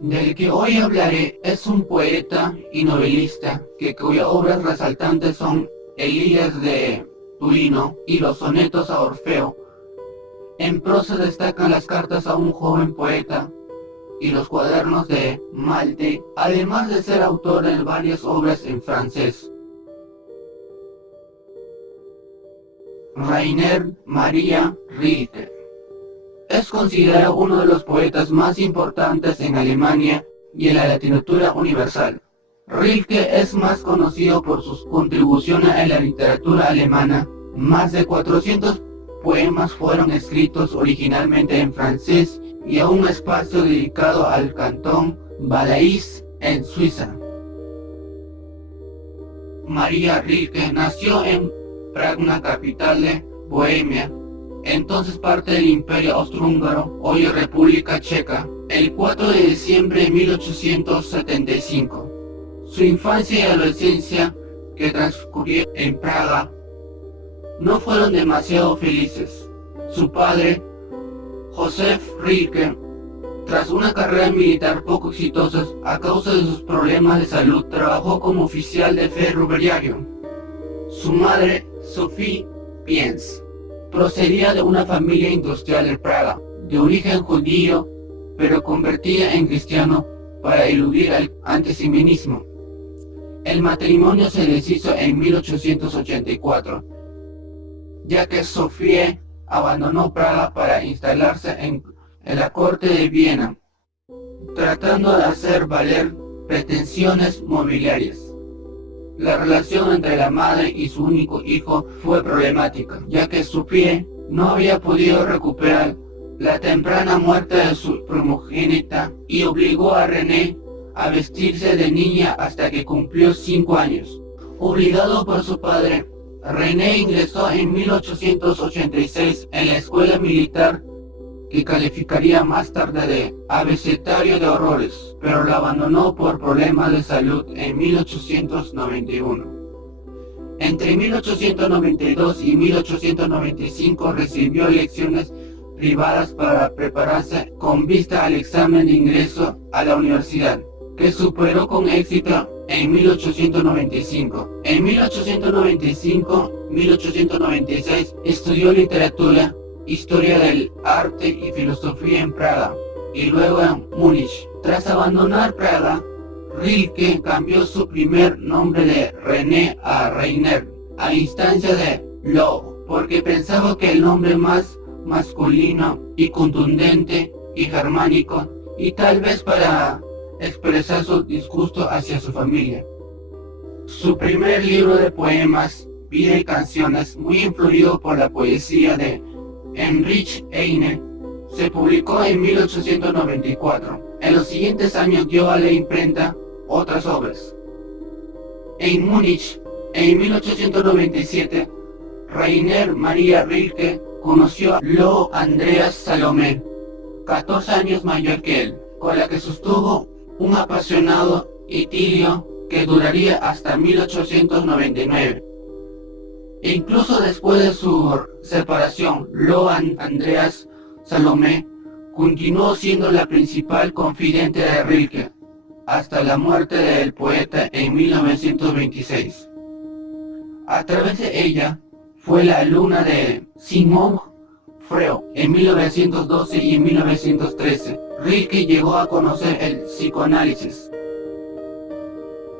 Del que hoy hablaré es un poeta y novelista cuyas obras resaltantes son Elías de Turino y los sonetos a Orfeo. En prosa destacan las cartas a un joven poeta y los cuadernos de Malte, además de ser autor de varias obras en francés. Rainer Maria Rilke es considerado uno de los poetas más importantes en Alemania y en la literatura universal. Rilke es más conocido por sus contribuciones en la literatura alemana. Más de 400 poemas fueron escritos originalmente en francés y a un espacio dedicado al cantón Valais en Suiza. Maria Rilke nació en Praga, capital de Bohemia, entonces parte del Imperio Austrohúngaro, hoy República Checa, el 4 de diciembre de 1875. Su infancia y adolescencia, que transcurrió en Praga, no fueron demasiado felices. Su padre, Josef Rilke, tras una carrera militar poco exitosa a causa de sus problemas de salud, trabajó como oficial de ferroviario. Su madre, Sophie Piens, procedía de una familia industrial de Praga, de origen judío, pero convertida en cristiano para eludir el antisemitismo. El matrimonio se deshizo en 1884, ya que Sofía abandonó Praga para instalarse en la corte de Viena, tratando de hacer valer pretensiones mobiliarias. La relación entre la madre y su único hijo fue problemática, ya que Sophie no había podido recuperar la temprana muerte de su primogénita y obligó a René a vestirse de niña hasta que cumplió 5 años. Obligado por su padre, René ingresó en 1886 en la escuela militar, que calificaría más tarde de abecedario de horrores, pero la abandonó por problemas de salud en 1891. Entre 1892 y 1895 recibió lecciones privadas para prepararse con vista al examen de ingreso a la universidad, que superó con éxito en 1895. En 1895-1896 estudió literatura, historia del arte y filosofía en Praga y luego en Múnich. Tras abandonar Praga, Rilke cambió su primer nombre de René a Rainer, a instancia de Lo, porque pensaba que el nombre más masculino y contundente y germánico, y tal vez para expresar su disgusto hacia su familia. Su primer libro de poemas, Vida y Canciones, muy influido por la poesía de Heinrich Heine, se publicó en 1894. En los siguientes años dio a la imprenta otras obras. En Múnich, en 1897, Rainer Maria Rilke conoció a Lo Andreas Salomé, 14 años mayor que él, con la que sostuvo un apasionado idilio que duraría hasta 1899. E incluso después de su separación, Lo Andreas Salomé continuó siendo la principal confidente de Rilke hasta la muerte del poeta en 1926. A través de ella fue la alumna de Sigmund Freud en 1912 y en 1913. Rilke llegó a conocer el psicoanálisis.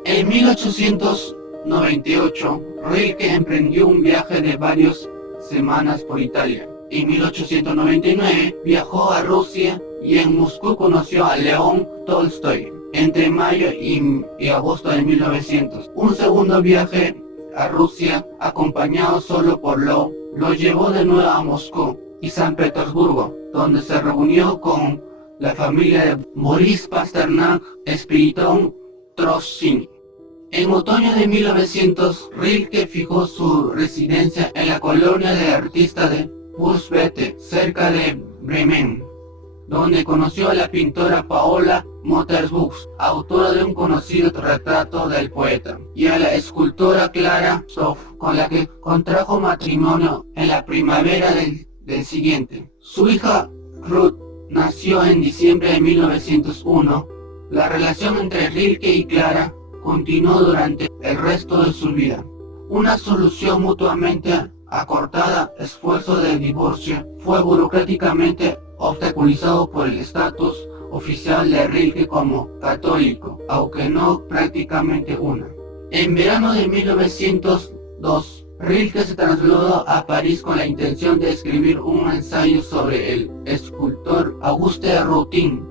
En 1898, Rilke emprendió un viaje de varias semanas por Italia. En 1899 viajó a Rusia y en Moscú conoció a León Tolstoy entre mayo y agosto de 1900. Un segundo viaje a Rusia, acompañado solo por lo llevó de nuevo a Moscú y San Petersburgo, donde se reunió con la familia de Boris Pasternak, Spiriton Trotzki. En otoño de 1900, Rilke fijó su residencia en la colonia de artistas de Bursbete, cerca de Bremen, donde conoció a la pintora Paola Mothersbusch, autora de un conocido retrato del poeta, y a la escultora Clara Sof, con la que contrajo matrimonio en la primavera del siguiente. Su hija Ruth nació en diciembre de 1901 La relación entre Rilke y Clara continuó durante el resto de su vida. Una solución mutuamente acortada, esfuerzo de divorcio, fue burocráticamente obstaculizado por el estatus oficial de Rilke como católico, aunque no prácticamente una. En verano de 1902, Rilke se trasladó a París con la intención de escribir un ensayo sobre el escultor Auguste Rodin.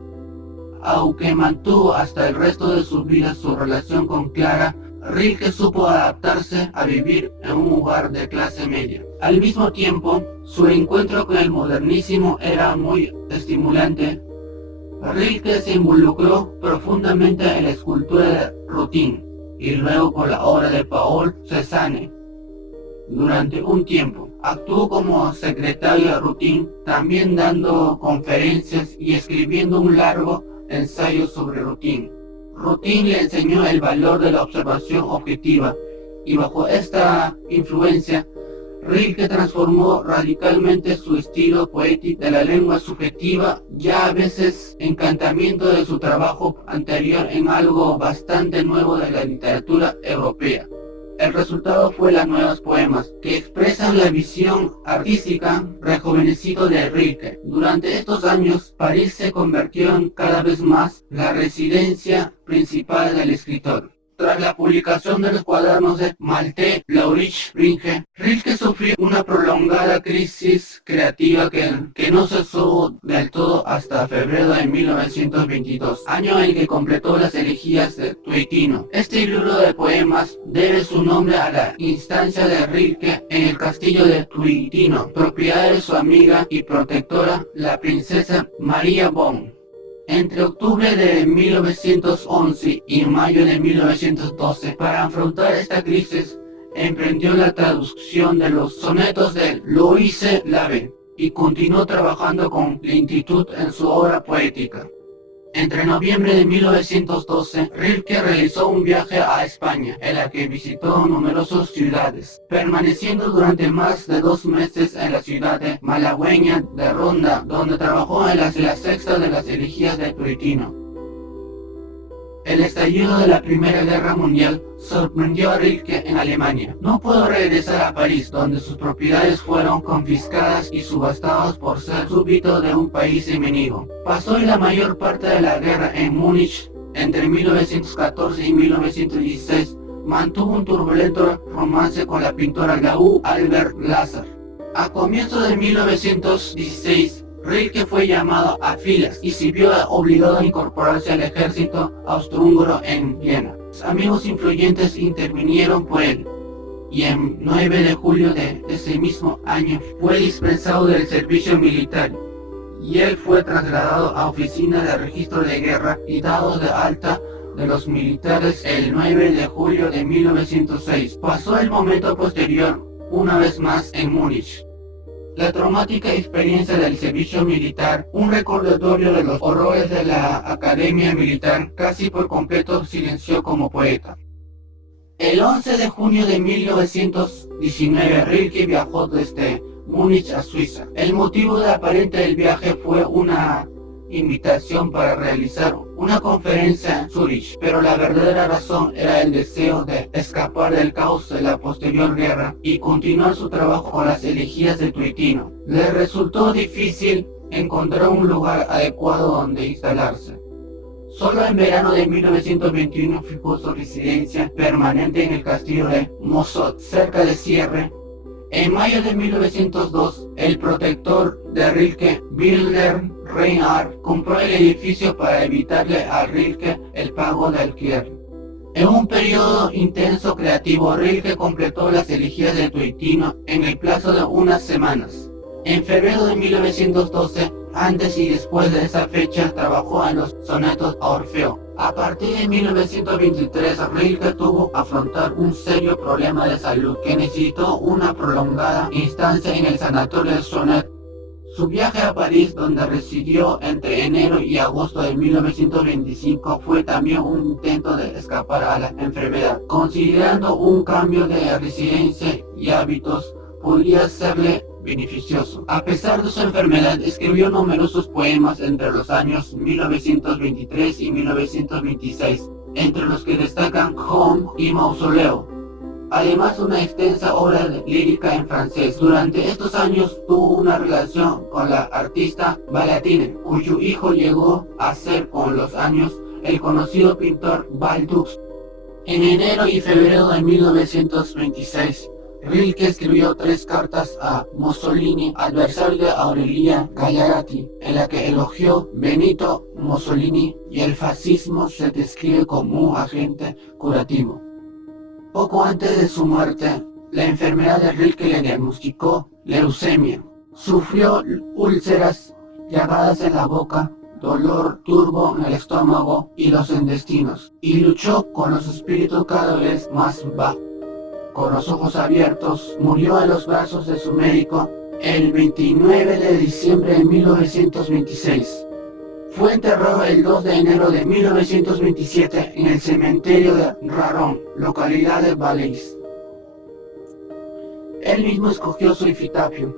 Aunque mantuvo hasta el resto de su vida su relación con Clara, Rilke supo adaptarse a vivir en un lugar de clase media. Al mismo tiempo, su encuentro con el modernísimo era muy estimulante. Rilke se involucró profundamente en la escultura de Rodin y luego con la obra de Paul Cézanne. Durante un tiempo, actuó como secretario de Rodin, también dando conferencias y escribiendo un largo ensayo sobre Rodin. Rodin le enseñó el valor de la observación objetiva, y bajo esta influencia, Rilke transformó radicalmente su estilo poético de la lengua subjetiva, ya a veces encantamiento de su trabajo anterior, en algo bastante nuevo de la literatura europea. El resultado fue los nuevos poemas, que expresan la visión artística rejuvenecido de Rilke. Durante estos años, París se convirtió en cada vez más la residencia principal del escritor. Tras la publicación de los cuadernos de Malte Laurich Rilke sufrió una prolongada crisis creativa que no cesó del todo hasta febrero de 1922, año en que completó las elegías de Tuitino. Este libro de poemas debe su nombre a la instancia de Rilke en el castillo de Tuitino, propiedad de su amiga y protectora, la princesa María Bonn. Entre octubre de 1911 y mayo de 1912, para afrontar esta crisis, emprendió la traducción de los sonetos de Louise Lave y continuó trabajando con lentitud en su obra poética. Entre noviembre de 1912, Rilke realizó un viaje a España, en la que visitó numerosas ciudades, permaneciendo durante más de 2 meses en la ciudad de malagueña de Ronda, donde trabajó en la sexta de las elegías de Tuitino. El estallido de la Primera Guerra Mundial sorprendió a Rilke en Alemania. No pudo regresar a París, donde sus propiedades fueron confiscadas y subastadas por ser súbdito de un país enemigo. Pasó la mayor parte de la guerra en Múnich. Entre 1914 y 1916 mantuvo un turbulento romance con la pintora Gau Albert Lazar. A comienzos de 1916, Rilke fue llamado a filas y se vio obligado a incorporarse al ejército austrohúngaro en Viena. Sus amigos influyentes intervinieron por él, y el 9 de julio de ese mismo año fue dispensado del servicio militar, y él fue trasladado a oficina de registro de guerra y dado de alta de los militares el 9 de julio de 1906. Pasó el momento posterior una vez más en Múnich. La traumática experiencia del servicio militar, un recordatorio de los horrores de la academia militar, casi por completo silenció como poeta. El 11 de junio de 1919, Rilke viajó desde Múnich a Suiza. El motivo aparente del viaje fue una invitación para realizar una conferencia en Zúrich, pero la verdadera razón era el deseo de escapar del caos de la posterior guerra y continuar su trabajo con las elegías de Tuitino. Le resultó difícil encontrar un lugar adecuado donde instalarse. Solo en verano de 1921 fijó su residencia permanente en el castillo de Mossot, cerca de Sierre. En mayo de 1902, el protector de Rilke, Wilhelm Reinhardt, compró el edificio para evitarle a Rilke el pago de alquiler. En un periodo intenso creativo, Rilke completó las elegías de Tuitino en el plazo de unas semanas. En febrero de 1912, antes y después de esa fecha, trabajó en los sonetos a Orfeo. A partir de 1923, Rilke tuvo que afrontar un serio problema de salud que necesitó una prolongada estancia en el sanatorio de Sonnet. Su viaje a París, donde residió entre enero y agosto de 1925, fue también un intento de escapar a la enfermedad. Considerando un cambio de residencia y hábitos, podría serle beneficioso. A pesar de su enfermedad, escribió numerosos poemas entre los años 1923 y 1926, entre los que destacan Home y Mausoleo. Además, una extensa obra lírica en francés. Durante estos años tuvo una relación con la artista Balatine, cuyo hijo llegó a ser con los años el conocido pintor Baldux. En enero y febrero de 1926, Rilke escribió 3 cartas a Mussolini, adversario de Aurelia Gagliardi, en la que elogió Benito Mussolini y el fascismo se describe como un agente curativo. Poco antes de su muerte, la enfermedad de Rilke le diagnosticó leucemia. Sufrió úlceras, llagadas en la boca, dolor turbo en el estómago y los intestinos, y luchó con los espíritus cada vez más bajos. Con los ojos abiertos, murió en los brazos de su médico el 29 de diciembre de 1926. Fue enterrado el 2 de enero de 1927 en el cementerio de Rarón, localidad de Valais. Él mismo escogió su epitafio.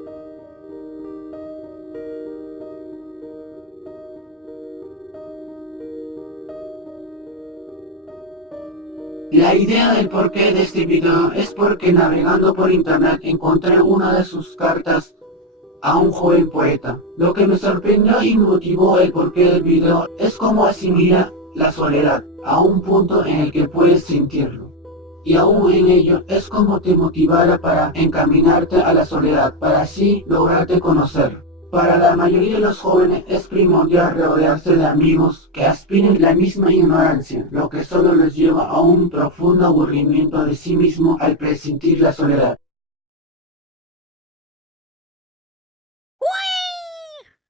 La idea del porqué de este video es porque navegando por internet encontré una de sus cartas a un joven poeta. Lo que me sorprendió y motivó el porqué del video es cómo asimila la soledad a un punto en el que puedes sentirlo. Y aún en ello es como te motivara para encaminarte a la soledad, para así lograrte conocer. Para la mayoría de los jóvenes es primordial rodearse de amigos que aspiren la misma ignorancia, lo que solo les lleva a un profundo aburrimiento de sí mismo al presentir la soledad.